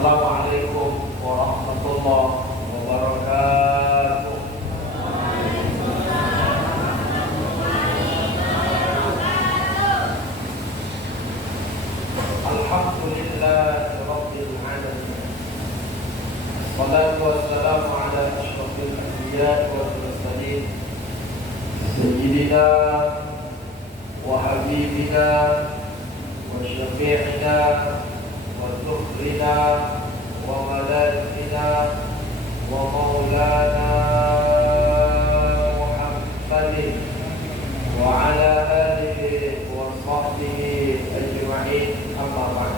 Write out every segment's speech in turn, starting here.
Assalamualaikum warahmatullahi wabarakatuh. Alhamdulillah Rabbil alamin. Wassalatu wassalamu ala asyrafil anbiya wal mursalin sayyidina wa habibina wa syafi'ina وذكرنا وملاذنا ومولانا محمد وعلى آله وصحبه أجمعين أما بعد.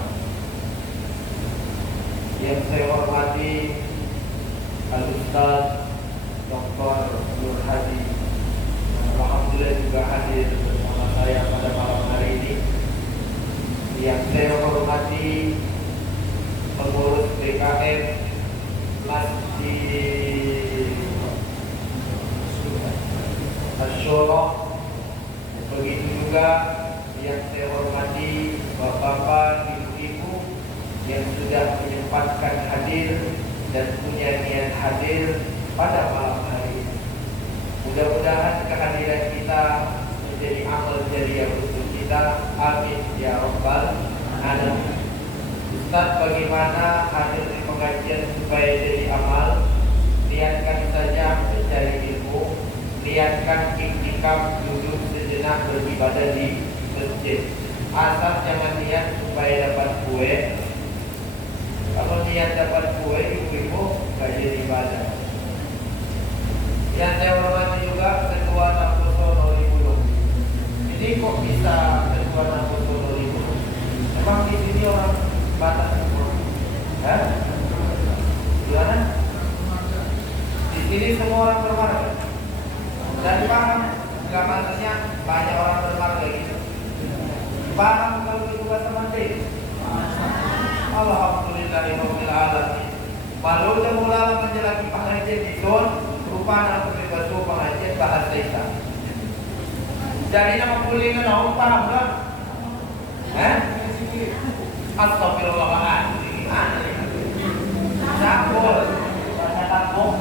Yang saya hormati Al-Ustaz Dr. Nur Hadi, alhamdulillah juga hadir bersama saya pada malam hari ini. Yang saya hormati pengurus BKM Masjid Asyura, begitu juga yang saya hormati bapak-bapak, ibu-ibu yang sudah menyempatkan hadir dan punya niat hadir pada malam hari ini. Mudah-mudahan kehadiran kita menjadi amal jariah untuk kita. Amin ya rabbal alamin. Ustaz, bagaimana hadir di pengajian supaya jadi amal? Niatkan saja mencari ilmu, niatkan iktikaf, duduk sejenak beribadah di masjid. Asal jangan niat supaya dapat kue. Kalau niat dapat kue, ibu-ibu gak jadi ibadah. Yang saya hormati juga Ketua Naposono Libulung. Ini kok bisa Ketua Naposono Libulung? Emang di sini orang Batak semua? Gimana? Di sini semua orang bermarga. Dan paham nggak maksudnya banyak orang bermarga gitu? Paham kalau itu bahasa Mandarin? Alhamdulillahirabbil alamin. Malu dan mulai menjelaki pengajian di zon rupanya berbahasa pengajian bahasa Islam. Jadi nama kuliah nak paham kan? Astagfirullahaladzim. Campur bahasa kampung.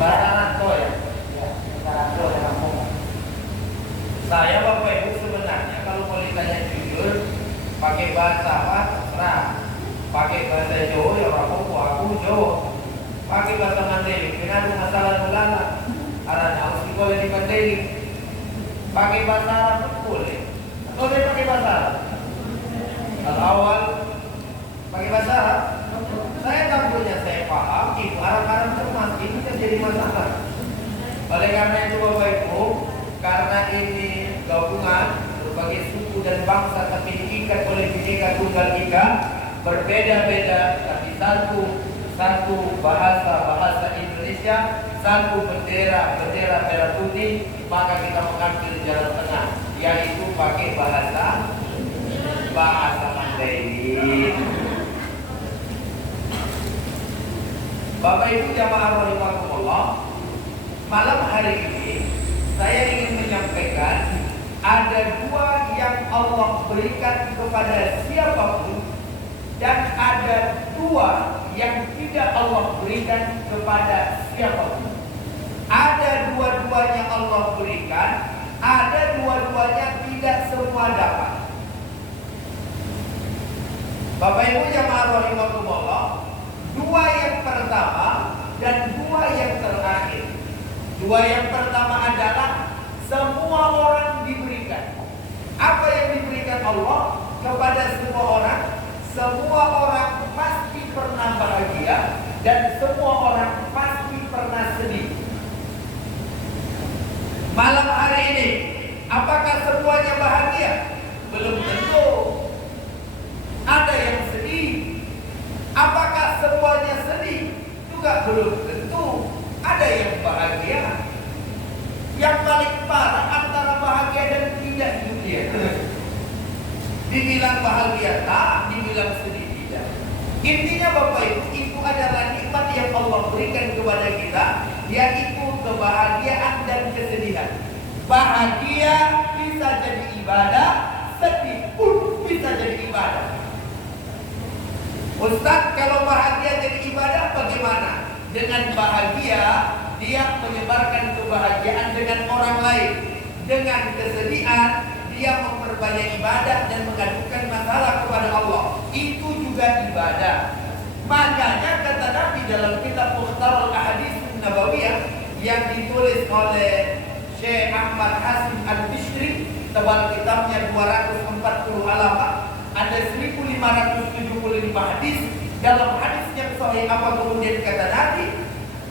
Bahasa Ranto ya? Ya, bahasa Ranto ya kampung. Saya Bapak Ibu sebenarnya kalau mau ditanya jujur, pakai bahasa apa? Terserah. Pakai bahasa Jawa ya orang aku Jawa. Pakai bahasa Mandailing, kenapa masalah ulama? Arah harus diboleh di Mandailing. Pakai bahasa Arab pun boleh. Atau saya pakai bahasa Arab? Awal pakai bahasa Arab. Saya takutnya saya paham, ibu Arab-Arab cemas, ini kan jadi masalah. Oleh karena itu Bapak Ibu, karena ini gabungan berbagai suku dan bangsa tapi diikat oleh Bhinneka Tunggal Ika, berbeda-beda tapi satu bahasa Indonesia, satu bendera merah putih, maka kita mengambil jalan tengah, yaitu pakai bahasa Mandarin. Bapak Ibu jamaah rahimakumullah, malam hari ini saya ingin menyampaikan ada dua yang Allah berikan kepada siapapun dan ada dua yang tidak Allah berikan kepada siapapun. Ada dua-duanya Allah berikan, ada dua-duanya tidak semua dapat. Bapak Ibu jamaah rahimakumullah, dua yang pertama dan dua yang terakhir. Dua yang pertama adalah semua orang diberikan. Apa yang diberikan Allah kepada semua orang? Semua orang pasti pernah bahagia dan semua orang pasti pernah sedih. Malam hari ini, apakah semuanya bahagia? Belum tentu. Ada yang sedih. Apakah semuanya sedih? Juga belum tentu. Ada yang bahagia. Yang paling parah antara bahagia dan tidak dunia. Dibilang bahagia tak, dibilang sedih tidak. Intinya Bapak Ibu, itu adalah nikmat yang Allah berikan kepada kita, yaitu kebahagiaan dan kesedihan. Bahagia bisa jadi ibadah, sedih pun bisa jadi ibadah. Ustaz, kalau bahagia jadi ibadah bagaimana? Dengan bahagia dia menyebarkan kebahagiaan dengan orang lain. Dengan kesedihan dia memperbanyak ibadah dan mengadukan masalah kepada Allah. Itu juga ibadah. Makanya kata Nabi dalam kitab Mukhtarul Ahadits Nabawiyah yang ditulis oleh Syekh Ahmad Hasim Al-Bishri, tebal kitabnya 240 halaman, ada 1575 hadis. Dalam hadis yang sahih apa kemudian kata Nabi,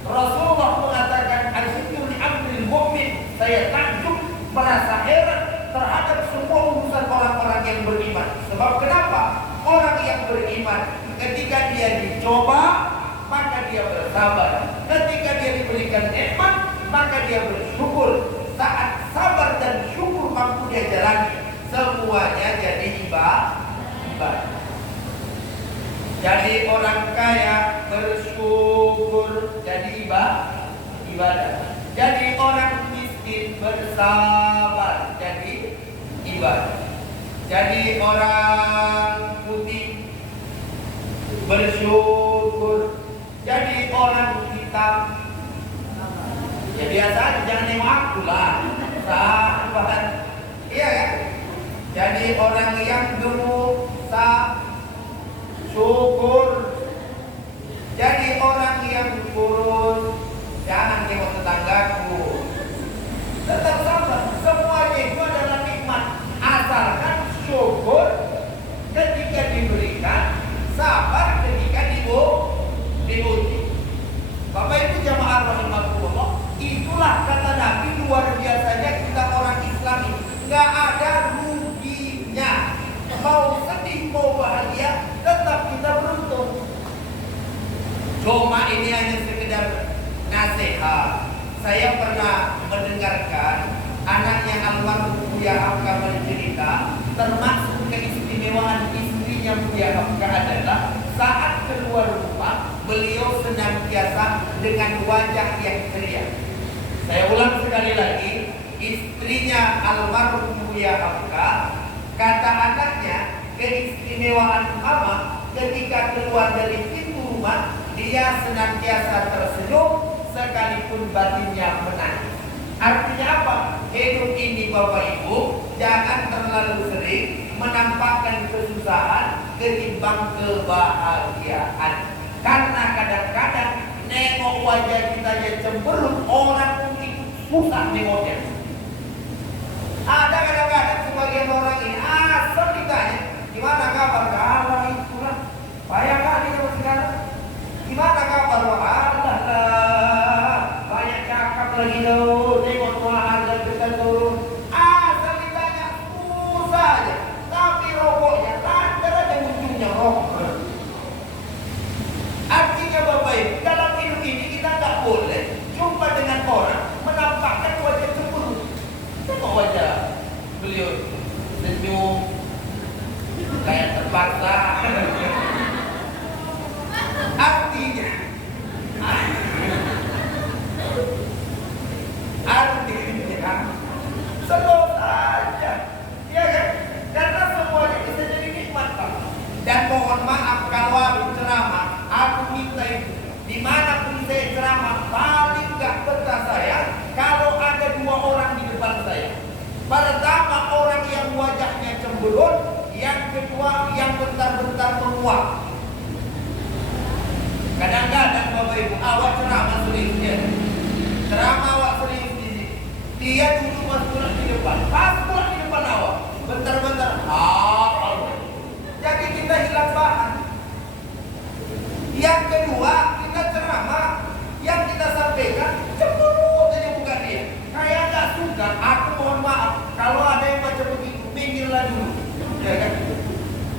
Rasulullah mengatakan al-hikmu li amril mu'min. Saya takjub, merasa heran terhadap semua urusan orang-orang yang beriman. Sebab kenapa? Orang yang beriman ketika dia dicoba maka dia bersabar. Ketika dia diberikan nikmat maka dia bersyukur. Saat sabar dan syukur mampu dia jalani, semuanya jadi ibadah. Jadi orang kaya bersyukur jadi ibadah. Jadi orang miskin bersabar jadi ibadah. Jadi orang putih bersyukur. Jadi orang hitam, ya biasa aja, jangan nengok aku lah. Sabar. Iya kan? Jadi orang yang gemuk syukur. Jadi orang yang kurus jangan tengok tetanggaku, tetap sabar. Semuanya itu adalah nikmat, asalkan syukur ketika diberikan, sabar ketika diuji. Bapak Ibu jamaah rahimakumullah, itulah kata Nabi, luar biasanya kita orang Islam ini nggak ada ruginya. Mau sedih mau bahagia tetap kita beruntung. Cuma ini hanya sekedar nasihat. Saya pernah mendengarkan anaknya almarhum Buya Hamka bercerita, termasuk keistimewaan istrinya Buya Hamka adalah saat keluar rumah beliau senantiasa dengan wajah yang ceria. Saya ulang sekali lagi, istrinya almarhum Buya Hamka, kata anaknya, keistimewaan mama ketika keluar dari pintu rumah dia senantiasa tersenyum sekalipun batinnya menangis. Artinya apa? Hidup ini Bapak Ibu jangan terlalu sering menampakkan kesusahan ketimbang kebahagiaan. Karena kadang-kadang nengok wajah kita yang cemberut, orang mungkin susah nengoknya. Ada kadang-kadang sebagian orang ini asal ditanya, gimana kabar? Kabar itu lah, payah kali zaman sekarang. Gimana kabar? Allah, banyak cakap lagi tuh, tengok tua harga kita turun. Asal ditanya susah aja, tapi rokoknya lancar aja ujungnya rokok. Artinya Bapak Ibu, dalam hidup ini kita nggak boleh jumpa dengan orang menampakkan wajah cemburu. Tengok wajah beliau senyum kayak terpaksa. Artinya slow saja, ya kan? Karena semuanya bisa jadi nikmat, Pak. Dan mohon maaf kalau aku ceramah, aku minta itu dimanapun saya ceramah, paling gak betah saya kalau ada dua orang di depan saya. Pertama orang yang wajahnya cemberut, yang kedua yang bentar-bentar menguap. Kadang-kadang Bapak Ibu awak ceramah seriusnya, ceramah awak serius di sini, dia duduk masuk di depan, pas pula di depan awak, bentar-bentar, jadi kita hilang bahan. Yang kedua kita ceramah, yang kita sampaikan cemberut aja bukan dia, kayak nggak suka. Aku mohon maaf kalau ada yang macam begitu, minggirlah dulu, ya kan?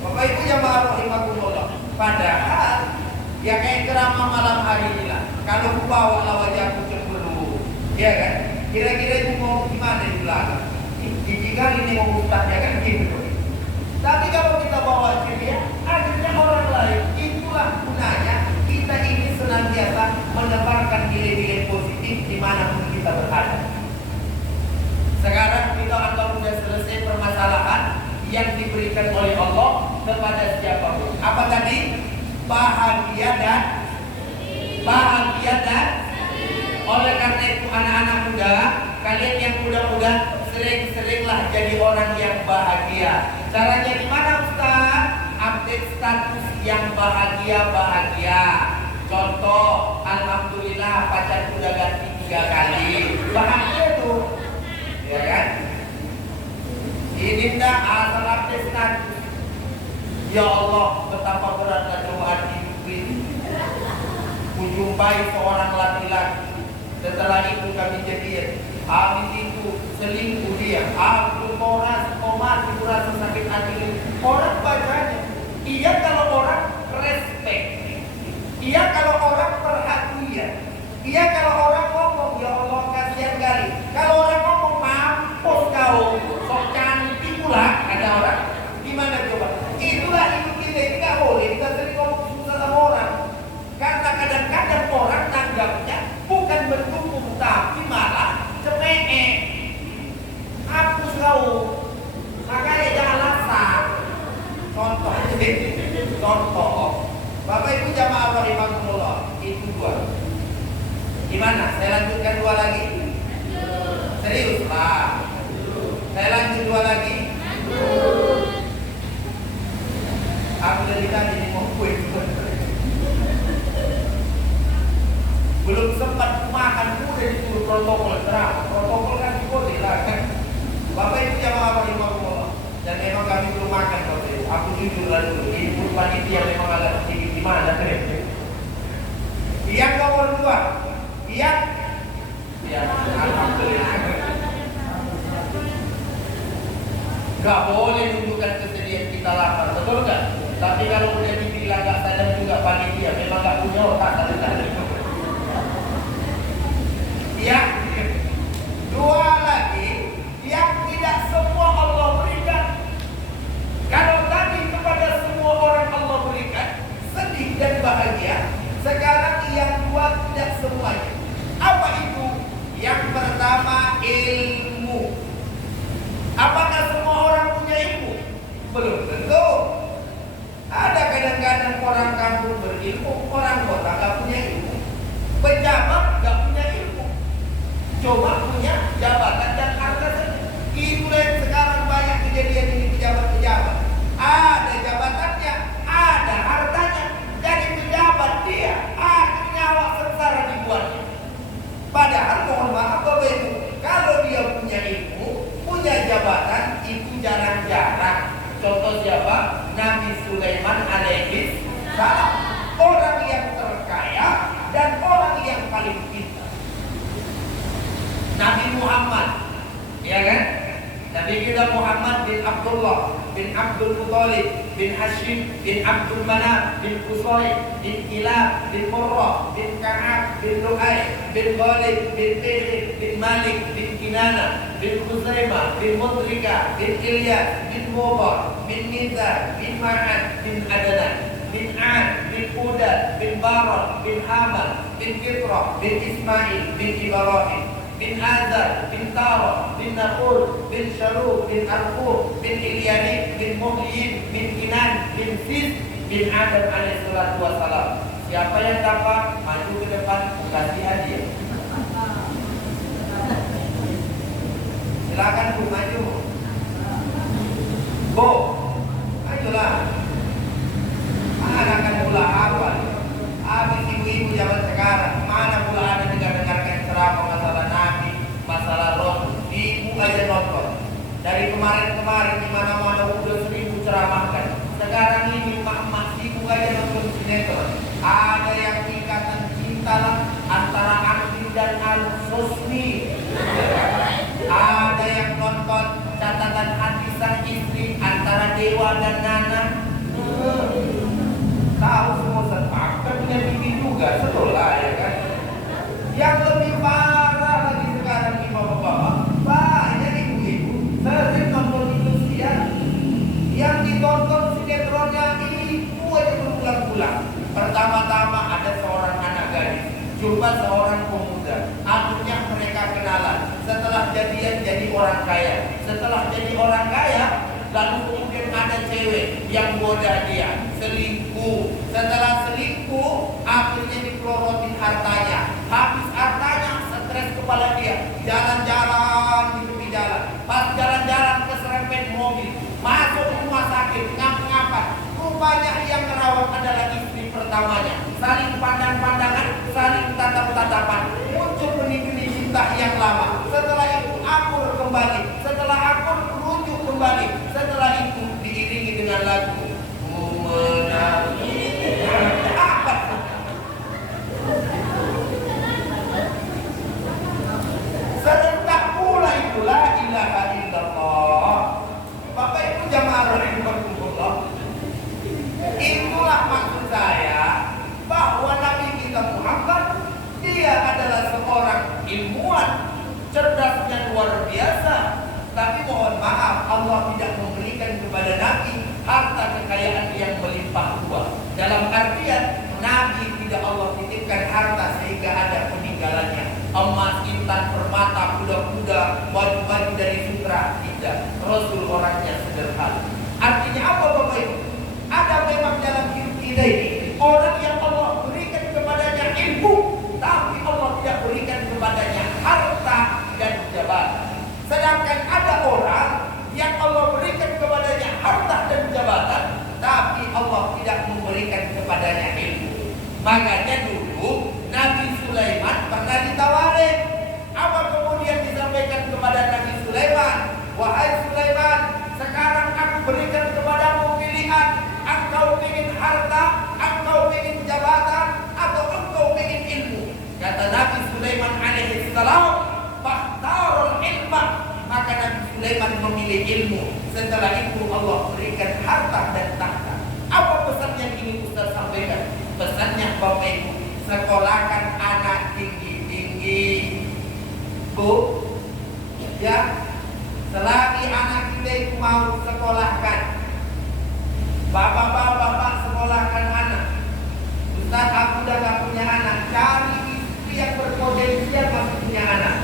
Bapak Ibu jamaah rahimakumullah. Padahal ya kayak ceramah malam hari ini lah, kalau aku bawa lah wajahku cemberut, ya kan? Kira-kira itu mau gimana di belakang? Jika ini mau ustaznya kan gitu. Tapi kalau kita bawa ceria, akhirnya orang lain. Itulah gunanya kita ini senantiasa menebarkan nilai-nilai positif dimanapun kita berada. Sekarang kita akan sudah selesai permasalahan yang diberikan oleh Allah kepada siapapun. Apa tadi? bahagia dan oleh karena itu anak-anak muda, kalian yang muda-muda sering-seringlah jadi orang yang bahagia. Caranya gimana Ustaz? Update status yang bahagia. Contoh, alhamdulillah pacarku udah ganti 3 kali. Bahagia tuh, ya kan? Ini ndak asal update status. Ya Allah, betapa beratnya cobaan hidup ini. Kujumpai seorang laki-laki. Setelah itu kami jadian. Habis itu selingkuh dia. Aku mau mati, kurasa sakit hati. Orang bacanya. Iya kalau orang respect. Iya kalau orang perhatian. Iya kalau orang ngomong, ya Allah kasihan kali. Kalau orang ngomong, mampus kau, sok cantik pula, kata orang. Gimana coba? Itulah hidup kita. Ini gak boleh kita sering ngomong susah sama orang. Karena kadang-kadang orang tanggapnya bukan mendukung, tapi malah cemee. Hapus kau. Makanya jangan lasak. Contoh. Bapak Ibu jamaah rahimakumullah, itu 2. Gimana? Saya lanjutkan 2 lagi? Serius lah. Saya lanjut 2 lagi? Aku dari tadi mau kue. Belum sempat makan, udah disuruh protokol. Protokol kan boleh lah kan. Bapak Ibu jamaah rahimakumullah. Dan memang kami belum makan Bapak Ibu. Aku jujur dulu. Ini pun panitia memang agak sedikit gimana kan? Yang nomor 2. Iya. Ya, alhamdulillah. Gak boleh menunjukkan kesedihan kita lapar, betul gak? Tapi kalau udah dibilang gak sadar juga panitia, memang gak punya otak sadar. Iya. 2 lagi, yang tidak semua Allah berikan. Kalau tadi kepada semua orang Allah berikan sedih dan bahagia, sekarang yang 2 tidak semuanya. Apa itu? Yang pertama, ilmu. Apakah semua orang punya ilmu? Belum tentu. Ada kadang-kadang orang kampung berilmu, orang kota gak punya ilmu. Pejabat gak punya ilmu, cuma punya jabatan dan harta saja. Itulah yang sekarang banyak kejadian ini pejabat-pejabat. Ada jabatannya, ada hartanya. Jadi pejabat dia, nyawa sengsara dibuatnya. Padahal mohon maaf Bapak Ibu, kalau dia punya ilmu, punya jabatan, itu jarang-jarang. Contoh siapa? Nabi Sulaiman alaihi salam. Orang yang terkaya dan orang yang paling pintar. Nabi Muhammad, ya kan? Nabi kita Muhammad bin Abdullah bin Abdul Muttalib bin Hashim bin Abdul Manaf bin Qusay bin Kilab bin Murrah bin Ka'ab bin Lu'ay bin Ghalib bin Tihib bin Malik bin Kinana bin Khuzaimah bin Mudrika bin Ilyas bin Mudar bin Nizar bin Ma'ad bin Adnan bin Ad bin Udad bin Barak bin Hamal bin Fitrah bin Ismail bin Ibrahim bin Azar, bin Tara, bin Nahul, bin Syaruh, bin Arqub, bin Ilyani, bin Muhyin, bin Kinan, bin Sis, bin Adam alaihissalatu wassalam. Siapa yang dapat maju ke depan, kasih hadiah. Silakan Bu, maju. Bu, majulah. Mana kan pula awal? Habis ibu-ibu zaman sekarang, mana pula ada dengar-dengarkan ceramah masalah Nabi, masalah Rasul. Ibu aja nonton. Dari kemarin-kemarin di mana-mana udah 1000 ceramahkan. Sekarang ini emak-emak ibu aja nonton sinetron. Ada yang ikatan cinta lah antara Andin dan Al-Sosmi. Ada yang nonton catatan hati sang istri antara Dewa dan Nana. Tahu semua sepak, punya TV juga, betul lah ya kan. Yang lebih parah lagi sekarang nih bapak-bapak, banyak ibu-ibu sering nonton Indosiar yang ditonton sinetronnya itu aja berulang-ulang. Pertama-tama ada seorang anak gadis jumpa seorang pemuda, akhirnya mereka kenalan. Setelah jadian jadi orang kaya. Setelah jadi orang kaya, lalu kemudian ada cewek yang goda dia, selingkuh. Setelah adalah istri pertamanya. Saling pandang-pandangan, saling tatap-tatapan. Muncul benih-benih cinta yang lama. Setelah itu akur kembali. Setelah akur rujuk kembali. Setelah itu diiringi dengan lagu menangis. Apa? Serentak pula itu la ilaha illallah. Bapak Ibu jamaah rahimakumullah. Itulah maksud saya bahwa Nabi kita Muhammad, dia adalah seorang ilmuwan, cerdasnya luar biasa. Tapi mohon maaf, Allah tidak memberikan kepada Nabi harta kekayaan yang melimpah ruah. Dalam artian Nabi tidak Allah titipkan harta sehingga ada peninggalannya. Emas, intan, permata, kuda-kuda, baju-baju dari sutra. Tidak. Rasul orangnya sederhana. Artinya apa Bapak Ibu? Ada memang dalam hidup kita ini orang yang Allah berikan kepadanya ilmu, tapi Allah tidak berikan kepadanya harta dan jabatan. Sedangkan ada orang yang Allah berikan kepadanya harta dan jabatan, tapi Allah tidak memberikan kepadanya ilmu. Makanya dulu Nabi Sulaiman pernah ditawarin. Apa kemudian disampaikan kepada Nabi Sulaiman? Wahai Sulaiman, sekarang aku berikan kepadamu pilihan. Engkau ingin harta, engkau ingin jabatan, atau engkau ingin ilmu? Kata Nabi Sulaiman alaihissalam, "Fakhtarul ilma." Maka Nabi Sulaiman memilih ilmu. Setelah itu Allah berikan harta dan tahta. Apa pesan yang ini Ustaz sampaikan? Pesannya Bapak Ibu, sekolahkan anak tinggi-tinggi. Bu, ya, selagi anak kita itu mau sekolahkan. Bapak-bapak sekolahkan anak. Ustaz, aku udah gak punya anak. Cari istri yang berpotensial masih punya anak.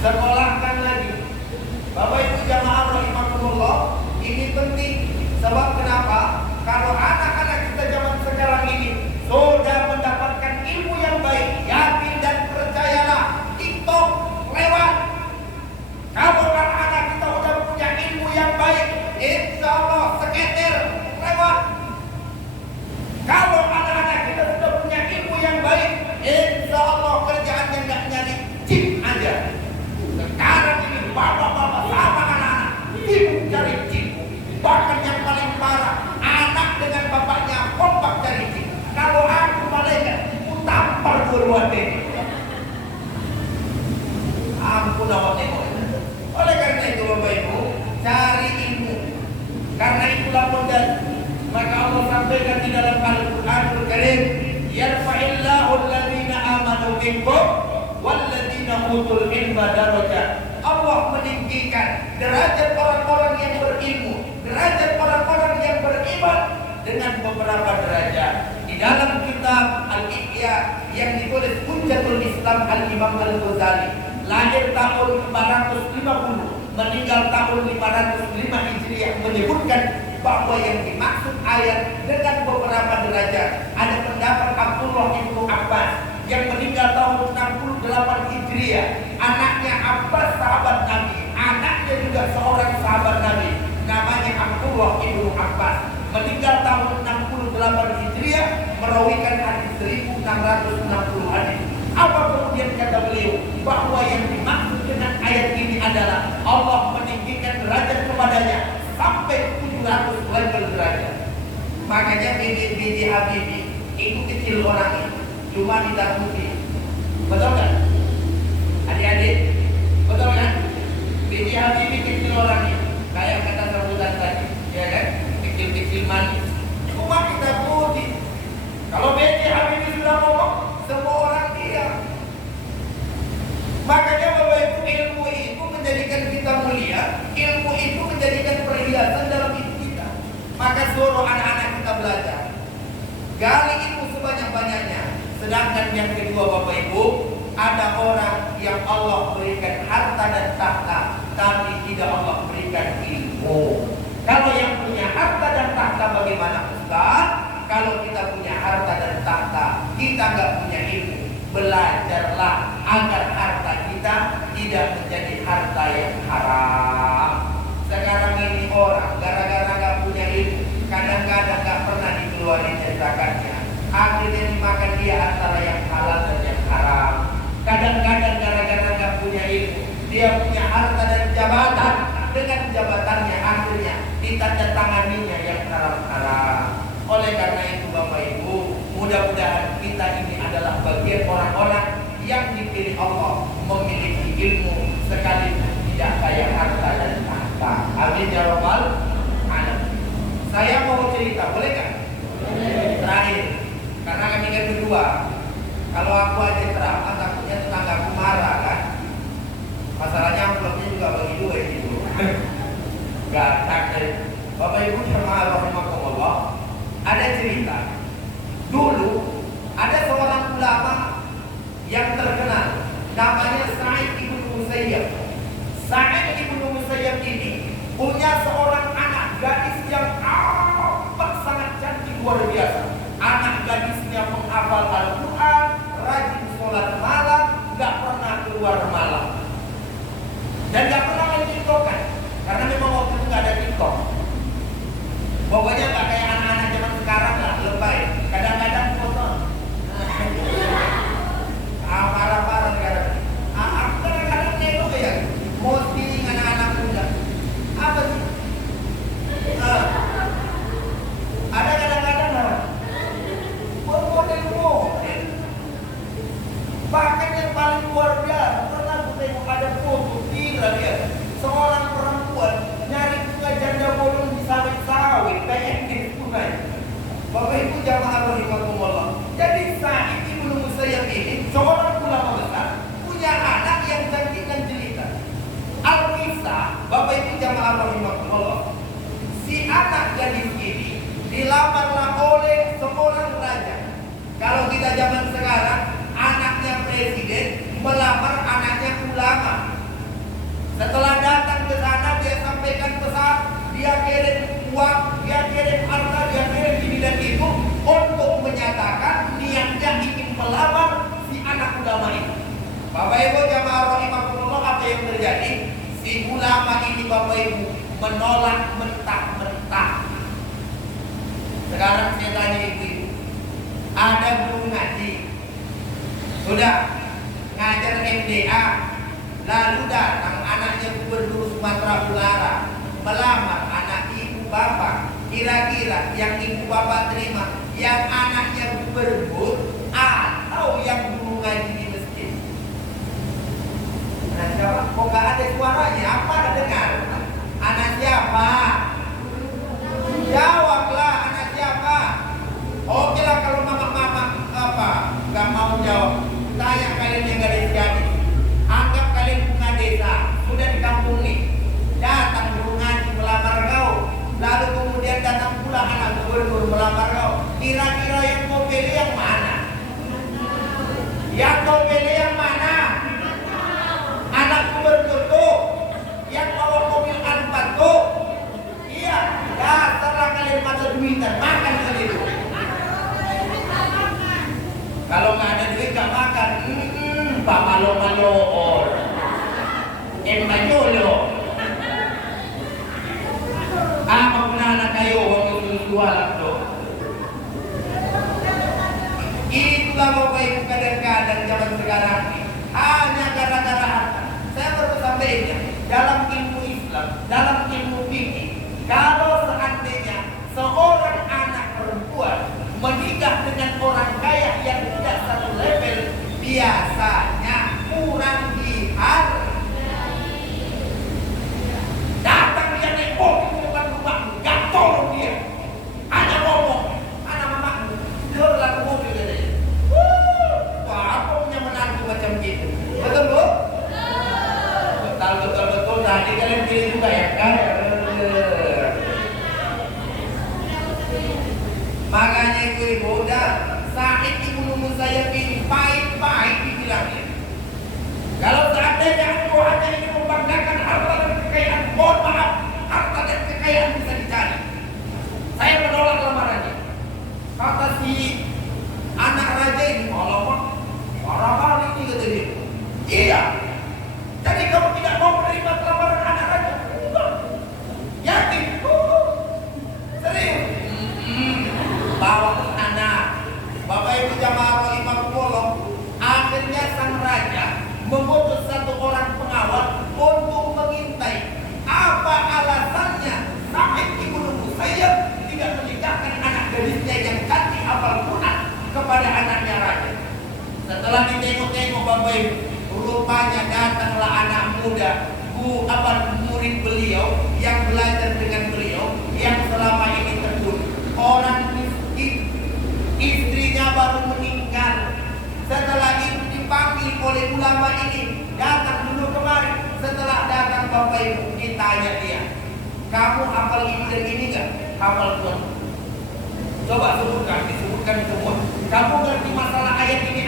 Sekolahkan lagi. Bapak Ibu jamaah rahimakumullah, ini penting. Sebab kenapa? Kalau anak-anak kita zaman sekarang ini sudah mendapatkan ilmu yang baik, yakin dan percayalah, TikTok lewat. Kalau anak-anak kita sudah punya ilmu yang baik, insya Allah seketer lewat. Kalau anak-anak kita sudah punya ilmu yang baik, insya Allah kerjaannya nggak nyari chip aja. Sekarang ini bapak-bapak sama anak-anak sibuk cari chip. Bahkan yang paling parah, anak dengan bapaknya kompak cari chip. Kalau aku malaikat, aku tampar dua-duanya. Ampun awak tengok. Oleh karena itu Bapak Ibu, cari ilmu. Karena itulah modal. Maka Allah sampaikan di dalam Al-Qur'anul Karim, "Yarfa'illahu alladziina aamanu minkum walladzina utul ilma darajat." Allah meninggikan derajat orang-orang yang berilmu, derajat orang-orang yang beriman dengan beberapa derajat. Di dalam kitab Al-Ihya yang ditulis Hujjatul Islam Al-Imam Al-Ghazali, lahir tahun 450, meninggal tahun 505 Hijriah, menyebutkan bahwa yang dimaksud ayat dengan beberapa derajat. Ada pendapat Abdullah ibnu Abbas yang meninggal tahun 68 Hijriah, anaknya Abbas sahabat Nabi, anaknya juga seorang sahabat Nabi, namanya Abdullah ibnu Abbas, meninggal tahun 68 Hijriah, merawikan hadis 1660 hadis. Apa kemudian kata beliau? Bahwa yang dimaksud dengan ayat ini adalah Allah meninggikan derajat kepadanya sampai 700 level derajat. Makanya B.J. Habibie itu kecil orangnya, cuma ditakuti. Betul kan? Adik-adik, betul kan? B.J. Habibie kecil orangnya, kayak kata sambutan tadi, ya kan? Kecil-kecil manis, cuma ditakuti. Kalau B.J. Habibie sudah ngomong, semua orang diam. Makanya Bapak Ibu, ilmu itu menjadikan kita mulia, ilmu itu menjadikan perhiasan dalam hidup kita. Maka suruh anak-anak kita belajar, gali ilmu sebanyak-banyaknya. Sedangkan yang kedua Bapak Ibu, ada orang yang Allah berikan harta dan tahta, tapi tidak Allah berikan ilmu. Kalau yang punya harta dan tahta bagaimana Ustaz? Kalau kita punya harta dan tahta, kita nggak punya ilmu. Belajarlah agar harta kita tidak menjadi harta yang haram. Sekarang ini orang gara-gara nggak punya ilmu, kadang-kadang nggak pernah dikeluarin zakatnya. Akhirnya dimakan dia antara yang halal dan yang haram. Kadang-kadang gara-gara nggak punya ilmu, dia punya harta dan jabatan. Dengan jabatannya akhirnya ditandatanganinya yang haram-haram. Oleh karena itu Bapak Ibu, mudah-mudahan kita ini adalah bagian orang-orang yang dipilih Allah, memiliki ilmu sekaligus tidak kaya harta dan tahta. Amin ya rabbal alamin. Saya mau cerita, boleh kan? Terakhir, karena kami kan berdua. Kalau aku aja ceramah, takutnya tetanggaku marah kan. Masalahnya amplopnya juga bagi dua gitu. Gak takut. Bapak Ibu jemaah rahimakumullah, ada cerita. Dulu ada seorang ulama yang terkenal, namanya Sa'id ibn Musayyab. Sa'id ibn Musayyab ini punya seorang anak gadis yang sangat cantik luar biasa. Anak gadisnya menghafal Al-Quran, rajin sholat malam, gak pernah keluar malam, dan gak pernah main TikTokan, karena memang waktu itu gak ada TikTok. Pokoknya gak kayak anak-anak zaman sekarang lah, lebay. Kadang-kadang foto marah-marah sekarang. Aku kadang-kadang nengok ya, posting anak-anak muda. Apa sih? Ada kadang-kadang model-model. Bahkan yang paling luar biasa, pernah aku tengok ada foto viral ya, seorang perempuan nyari bunga janda bolong di sawit-sawit kayak di sungai. Bapak Ibu jamaah rahimakumullah. Jadi Sa'id ibn Musayyab ini seorang ulama besar, punya anak yang cantik dan jelita. Al-Kisah, Bapak Ibu jamaah rahimakumullah, si anak gadis ini dilamarlah oleh seorang raja. Kalau kita zaman sekarang, anaknya presiden melamar anaknya ulama. Setelah datang ke sana, dia sampaikan pesan, dia kirim uang, dia kirim harta, dia kirim ini dan itu untuk menyatakan niatnya ingin melamar si anak ulama itu. Bapak Ibu jamaah rahimakumullah, apa yang terjadi? Si ulama ini Bapak Ibu menolak mentah-mentah. Sekarang saya tanya ibu-ibu, ada guru ngaji, sudah ngajar MDA, lalu datang anaknya gubernur Sumatera Utara melamar anak ibu bapak. Kira-kira yang ibu bapak terima, yang anaknya gubernur atau yang guru ngaji di masjid? Anak siapa? Kok gak ada suaranya? Apa ada dengar? Anak siapa? Jawablah, anak siapa? Oke lah, kalau mama-mama apa gak mau jawab, tanya kalian yang gadis-gadis. Anggap kalian bunga desa, sudah di kampung nih, datang guru ngaji melamar kau, lalu kemudian datang pula anak gubernur melamar kau. Kira-kira yang kau pilih yang mana? Yang kau pilih yang mana? Anak gubernur tuh, yang bawa mobil Alphard tuh. Iya, dasarlah kalian mata duitan, makan kali itu. Kalau nggak ada duit nggak makan. Pak malo-malo, empayolo. Apa pun anak kayo waktu jualan tuh. Itulah Bapak Ibu kadang-kadang zaman sekarang ini hanya gara-gara harta. Saya baru sampaikan dalam ilmu Islam, dalam ilmu fikih, kalau seandainya seorang anak perempuan menikah dengan orang kaya yang tidak satu level, biasanya kurang dihargai. Datang dia naik mobil ke depan rumahmu, gak tolong dia, hanya ngomong, anak mamamu, keluarlah ke mobil katanya. Apa punya menantu macam gitu? Betul bu? Betul. Tadi kalian pilih juga ya kan? Makanya ibu-ibu udah Sa'id ibn Musayyab ini pahit-pahit dibilangnya. Kalau seandainya engkau hanya ingin membanggakan harta dan kekayaan, mohon maaf, harta dan kekayaan bisa dicari. Saya menolak lamarannya. Kata si anak raja ini, alamak, marah kali ini kata dia. Iya. Jadi kamu tidak mau menerima lamaran anak raja? Enggak. Yakin? Serius? bawa anak. Bapak Ibu jamaah rahimakumullah, akhirnya sang raja mengutus satu orang pengawal untuk mengintai apa alasannya Sa'id ibnu Musayyab tidak menikahkan anak gadisnya yang cantik hafal Quran kepada anaknya raja. Setelah ditengok-tengok Bapak Ibu, rupanya datanglah anak muda, murid beliau yang belajar dengan beliau yang selama ini tertulis. Orang miskin, istrinya baru meninggal. Setelah itu dipanggil oleh ulama ini, datang dulu kemari. Setelah datang Bapak Ibu, ditanya dia, kamu hafal ini dan ini enggak? Hafal Quran. Coba disebutkan semua. Kamu ngerti masalah ayat ini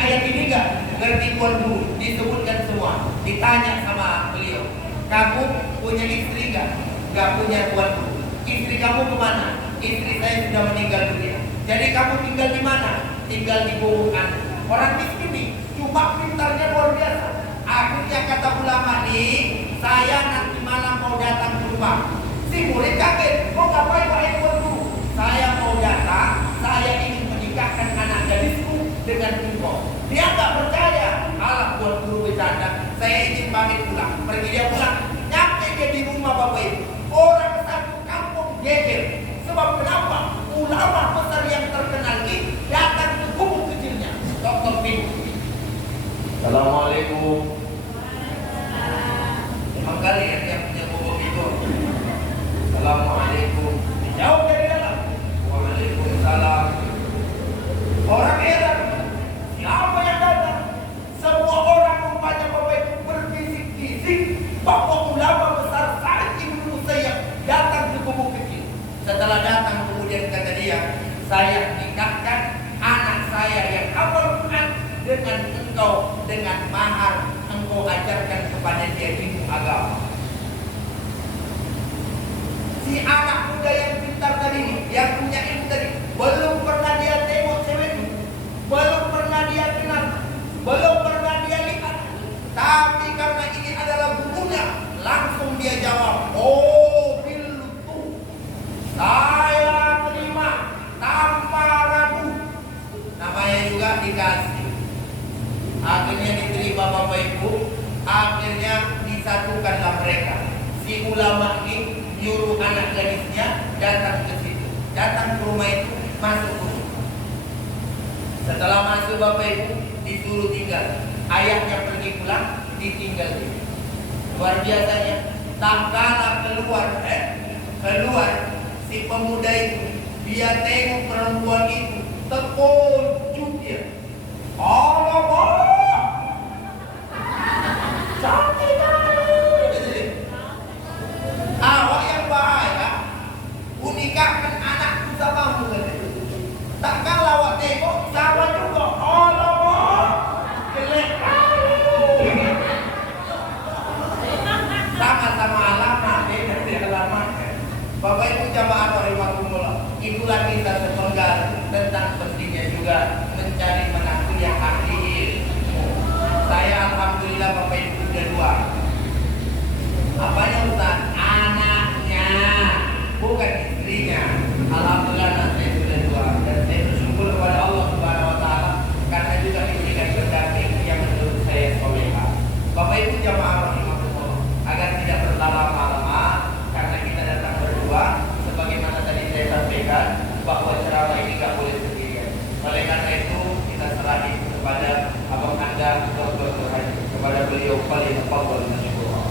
enggak? Ngerti Tuhan dulu, disebutkan semua. Ditanya sama beliau, kamu punya istri enggak? Enggak punya Tuhan dulu. Istri kamu kemana? Istri saya sudah meninggal dunia. Jadi kamu tinggal di mana? Tinggal di Bohongan. Orang miskin nih, cuma pintarnya luar biasa. Akhirnya kata ulama nih, saya nanti malam mau datang ke rumah. Si murid kaget, mau ngapain Pak Ibu dulu? Saya mau datang, saya ingin menikahkan anak gadisku dengan engkau. Dia nggak percaya. Alah buat guru bercanda. Saya ingin pamit pulang. Pergi dia pulang. Nyampe dia di rumah Bapak Ibu. Orang satu kampung geger. Sebab kenapa? Ulama besar yang terkenal ini datang ke gubuk kecilnya. Dr. Bin. Assalamualaikum. Emang kali ya yang punya gubuk itu. Assalamualaikum. Jauh dari dalam. Waalaikumsalam. Orang heran. Siapa yang datang? Semua orang rupanya Bapak Ibu berbisik-bisik bahwa ulama besar Sa'id ibnu Musayyab datang ke gubuk kecil. Setelah datang kemudian kata dia, saya nikahkan anak saya yang hafal Quran dengan engkau, dengan mahar engkau ajarkan kepada dia ilmu agama. Si anak muda yang pintar tadi, yang punya ilmu tadi, belum pernah dia tengok cewek itu, belum pernah dia kenal, belum pernah dia lihat. Tapi karena ini adalah gurunya, langsung dia jawab, oh biltu, saya terima tanpa ragu. Namanya juga dikasih. Akhirnya diterima Bapak Ibu. Akhirnya disatukanlah mereka. Si ulama ini nyuruh anak gadisnya datang ke situ, datang ke rumah itu, masuk ke rumah. Setelah masuk Bapak Ibu disuruh tinggal. Ayahnya pergi pulang, ditinggal dia. Luar biasanya. Tak kalah keluar si pemuda itu, dia tengok perempuan itu, terkejut dia. Allah, cantik kali. Awak yang bahaya, kunikahkan anakku samamu. Tak kalah awak tengok sama juga. Allah, jelek kali. Sama-sama alamat, dia alamat. Bapak Ibu jamaah rahimakumullah, itulah kita sepenggal tentang pentingnya juga mencari menantu yang ahli ilmu. Saya alhamdulillah Bapak Ibu sudah 2. Apanya Ustaz? Anaknya, bukan istrinya. Alhamdulillah saya sudah 2 dan saya bersyukur kepada Allah Subhanahu wa taala karena juga diberikan pendamping yang menurut saya solehah. Bapak Ibu jamaah rahimakumullah, agar tidak berlama-lama karena kita datang berdua, sebagaimana tadi saya sampaikan bahwa ceramah ini tidak boleh sendirian. Oleh karena itu kita serahin kepada Abang Anda Dr. Haji, kepada beliau paling fadhil masyhur.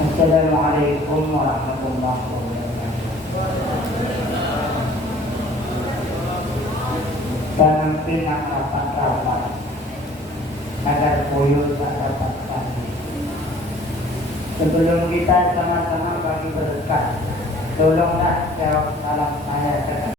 Assalamualaikum warahmatullahi wabarakatuh. Pemimpin rapat-rapat agar puyuh tak dapat tadi. Sebelum kita sama-sama bagi berkat, tolonglah jawab salam saya.